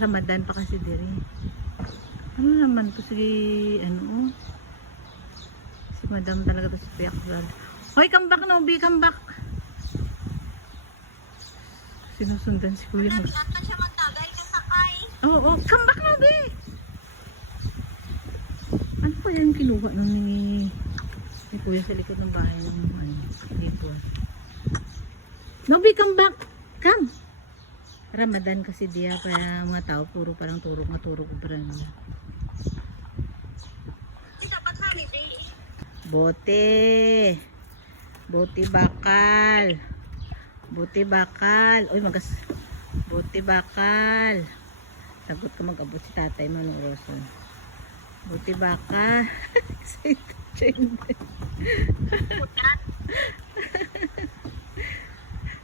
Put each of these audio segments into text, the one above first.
Ramadan pa kasi diri. Ano naman to si si madam talaga to si Piyak. Hoy, come back Nobi, come back. Sinusundan si Kuya. Wala siya magtagal kasakay. Oo, come back Nobi. Ano pa yan kinuha nun ni Kuya sa likod ng bahay ng dito. Nobi, come back. Come. Ramadan kasi dia kaya mga tao puro parang turok ko parang. Dapat holiday. Bote bakal. Bote bakal. Uy, bote bakal. Sagot ka mag-abot si tatay Manong Rosa. Bote bakal.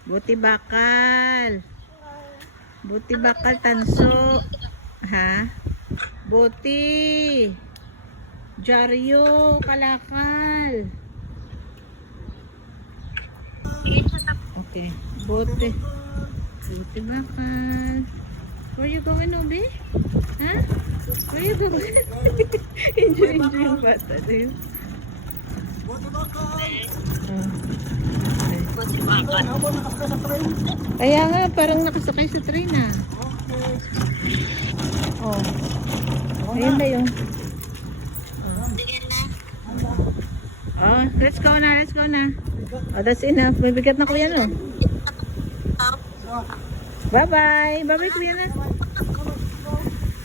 Bote bakal. Buti bakal tanso. Ha? Buti. Jaryo kalakal. Okay. Buti. Buti bakal. Where you going, Obi? Ha? Where you going? enjoy yung bata din. Buti bakal. Kaya nga, parang nakasakay sa train ah. Oh. Ayun na yung. Oh, let's go na. Oh, that's enough. May bigat na kuya no. Bye-bye. Bye-bye kuya na.